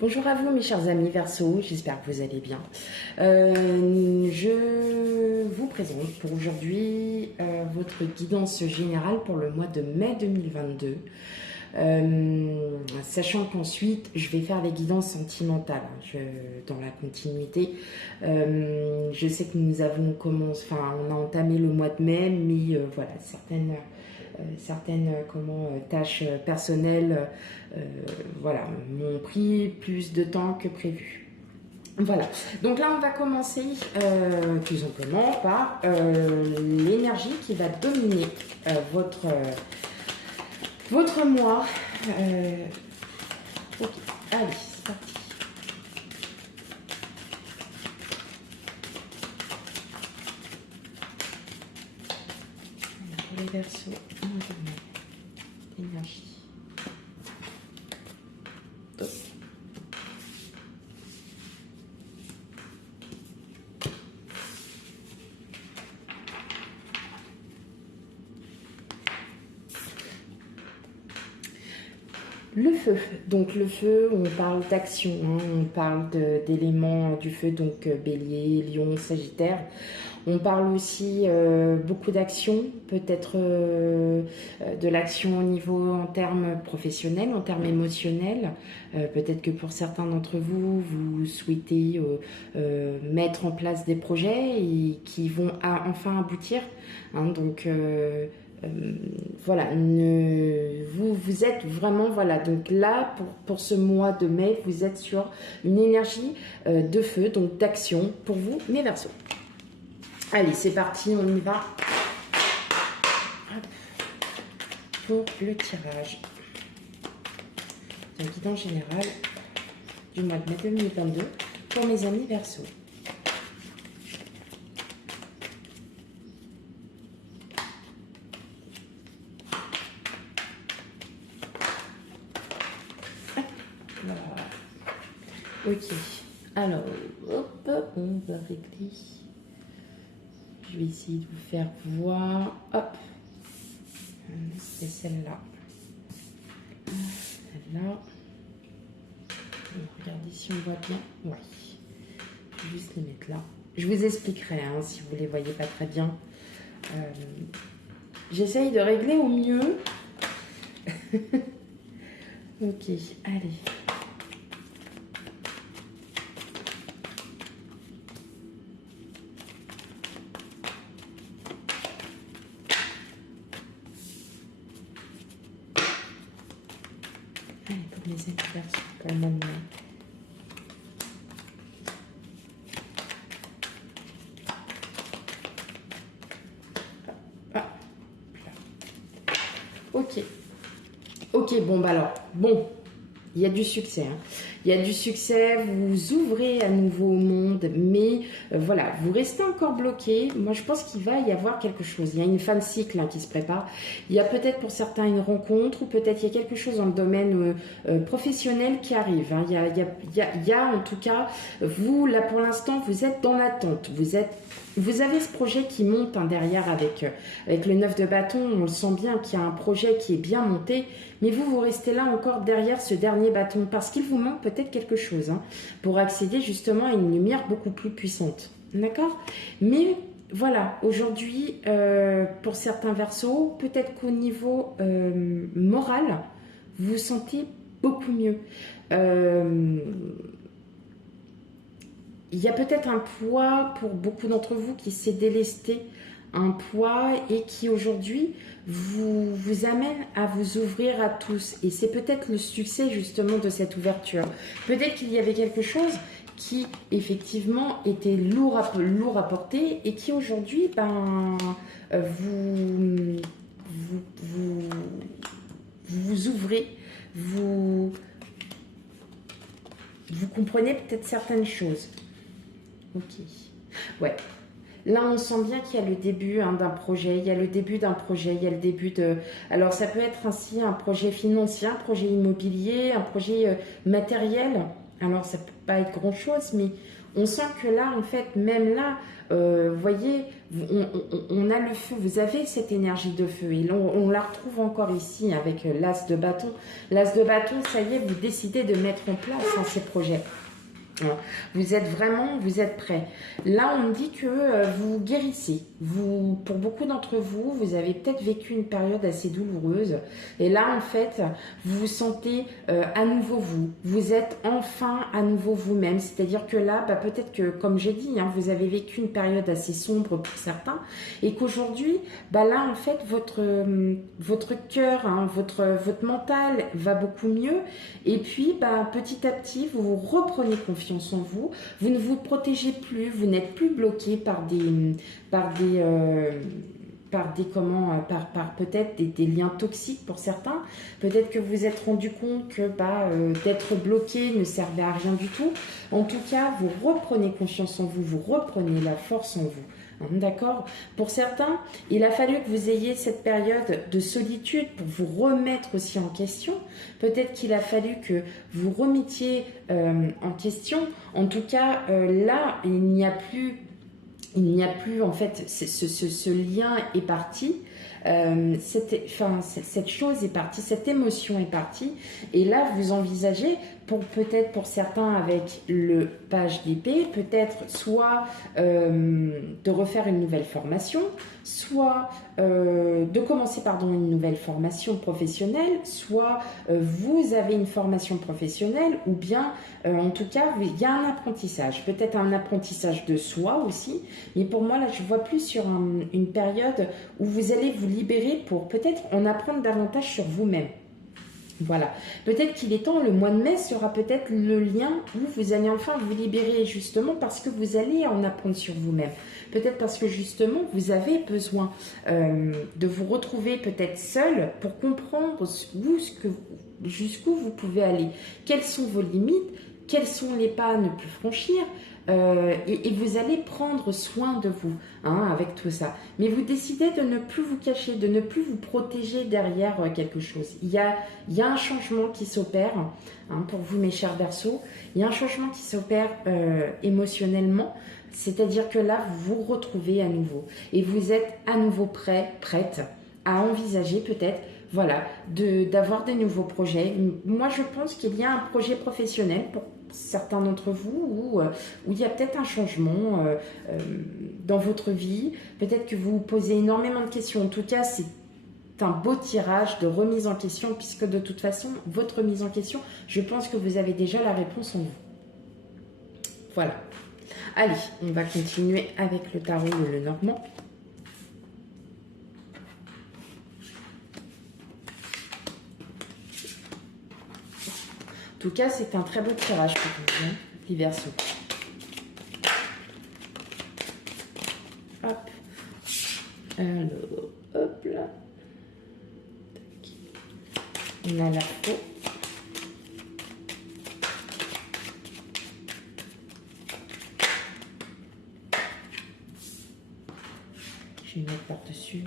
Bonjour à vous mes chers amis Verseau, j'espère que vous allez bien. Je vous présente pour aujourd'hui votre guidance générale pour le mois de mai 2022. Sachant qu'ensuite je vais faire les guidances sentimentales dans la continuité. Je sais que nous avons commencé, on a entamé le mois de mai, mais voilà, certaines tâches personnelles voilà, m'ont pris plus de temps que prévu. Voilà, donc là on va commencer tout simplement par l'énergie qui va dominer votre mois. Ok, allez, c'est parti. Pour les Verseaux, énergie. Top. Le feu, donc le feu, on parle d'action, hein, on parle d'éléments du feu, donc bélier, lion, sagittaire. On parle aussi beaucoup d'action, peut-être de l'action au niveau en termes professionnels, en termes émotionnels. Peut-être que pour certains d'entre vous, vous souhaitez mettre en place des projets qui vont enfin aboutir. Hein, donc voilà, vous êtes vraiment, voilà, donc là, pour ce mois de mai, vous êtes sur une énergie de feu, donc d'action pour vous, mes Verseaux. Allez, c'est parti, on y va. Hop. Pour le tirage d'un guidance général du mois de mai 2022 pour mes amis Verseaux. Ok, alors, hop, on va régler. Je vais essayer de vous faire voir. Hop, c'était celle-là. Celle-là. Regardez si on voit bien. Ouais, je vais juste les mettre là. Je vous expliquerai hein, si vous ne les voyez pas très bien. J'essaye de régler au mieux. Ok, allez. Allez, pour les anniversaires, pour le mois de mai. Ah, ok. Ok, bon, bah alors, bon, il y a du succès. Hein. Il y a du succès, vous ouvrez à nouveau au monde, mais voilà, vous restez encore bloqué. Moi, je pense qu'il va y avoir quelque chose. Il y a une fin de cycle hein, qui se prépare. Il y a peut-être pour certains une rencontre ou peut-être il y a quelque chose dans le domaine professionnel qui arrive. Hein. Il y a en tout cas, vous, là pour l'instant, vous êtes dans l'attente. Vous avez ce projet qui monte hein, derrière avec le 9 de bâton. On le sent bien qu'il y a un projet qui est bien monté. Mais vous restez là encore derrière ce dernier bâton parce qu'il vous manque peut-être quelque chose hein, pour accéder justement à une lumière beaucoup plus puissante. D'accord? Mais voilà, aujourd'hui, pour certains Verseaux, peut-être qu'au niveau moral, vous vous sentez beaucoup mieux. Il y a peut-être un poids pour beaucoup d'entre vous qui s'est délesté, un poids et qui aujourd'hui vous amène à vous ouvrir à tous. Et c'est peut-être le succès justement de cette ouverture. Peut-être qu'il y avait quelque chose qui effectivement était lourd à porter et qui aujourd'hui vous ouvrez, vous comprenez peut-être certaines choses. Ok, ouais. Là, on sent bien qu'il y a le début hein, d'un projet, il y a le début d'un projet, il y a le début de... Alors, ça peut être ainsi un projet financier, un projet immobilier, un projet matériel. Alors, ça peut pas être grand-chose, mais On sent que là, en fait, même là, vous voyez, on a le feu, vous avez cette énergie de feu. Et on la retrouve encore ici avec l'as de bâton. L'as de bâton, ça y est, vous décidez de mettre en place ces projets. Vous êtes vraiment, vous êtes prêts. Là, on me dit que vous guérissez. Pour beaucoup d'entre vous, vous avez peut-être vécu une période assez douloureuse. Et là, en fait, vous vous sentez à nouveau vous. Vous êtes enfin à nouveau vous-même. C'est-à-dire que là, peut-être que, comme j'ai dit, vous avez vécu une période assez sombre pour certains. Et qu'aujourd'hui, là, en fait, votre cœur, votre mental va beaucoup mieux. Et puis, petit à petit, vous reprenez confiance en vous, vous ne vous protégez plus, vous n'êtes plus bloqué par peut-être des liens toxiques pour certains. Peut-être que vous vous êtes rendu compte que d'être bloqué ne servait à rien du tout. En tout cas, vous reprenez confiance en vous, vous reprenez la force en vous. D'accord? Pour certains, il a fallu que vous ayez cette période de solitude pour vous remettre aussi en question. Peut-être qu'il a fallu que vous remettiez en question. En tout cas, là, il n'y a plus en fait, ce lien est parti. Cette chose est partie, cette émotion est partie, et là vous envisagez peut-être pour certains avec le page d'épée, peut-être soit de refaire une nouvelle formation, soit de commencer une nouvelle formation professionnelle, soit vous avez une formation professionnelle, ou bien en tout cas il y a un apprentissage, peut-être un apprentissage de soi aussi, mais pour moi là je vois plus sur une période où vous allez vous libérer pour peut-être en apprendre davantage sur vous-même. Voilà, peut-être qu'il est temps, le mois de mai sera peut-être le lien où vous allez enfin vous libérer, justement parce que vous allez en apprendre sur vous-même. Peut-être parce que justement vous avez besoin de vous retrouver peut-être seul pour comprendre jusqu'où vous pouvez aller, quelles sont vos limites, quels sont les pas à ne plus franchir. Et vous allez prendre soin de vous avec tout ça. Mais vous décidez de ne plus vous cacher, de ne plus vous protéger derrière quelque chose. Il y a un changement qui s'opère pour vous, mes chers Verseaux. Il y a un changement qui s'opère émotionnellement. C'est-à-dire que là, vous vous retrouvez à nouveau. Et vous êtes à nouveau prête à envisager peut-être d'avoir des nouveaux projets. Moi, je pense qu'il y a un projet professionnel pour certains d'entre vous où il y a peut-être un changement dans votre vie. Peut-être que vous vous posez énormément de questions. En tout cas, c'est un beau tirage de remise en question, puisque de toute façon, votre remise en question, je pense que vous avez déjà la réponse en vous. Voilà. Allez, on va continuer avec le tarot de Lenormand. En tout cas, c'est un très beau tirage pour vous, les Verseaux. Hop. Alors, hop là. On a la peau. Je vais mettre par-dessus.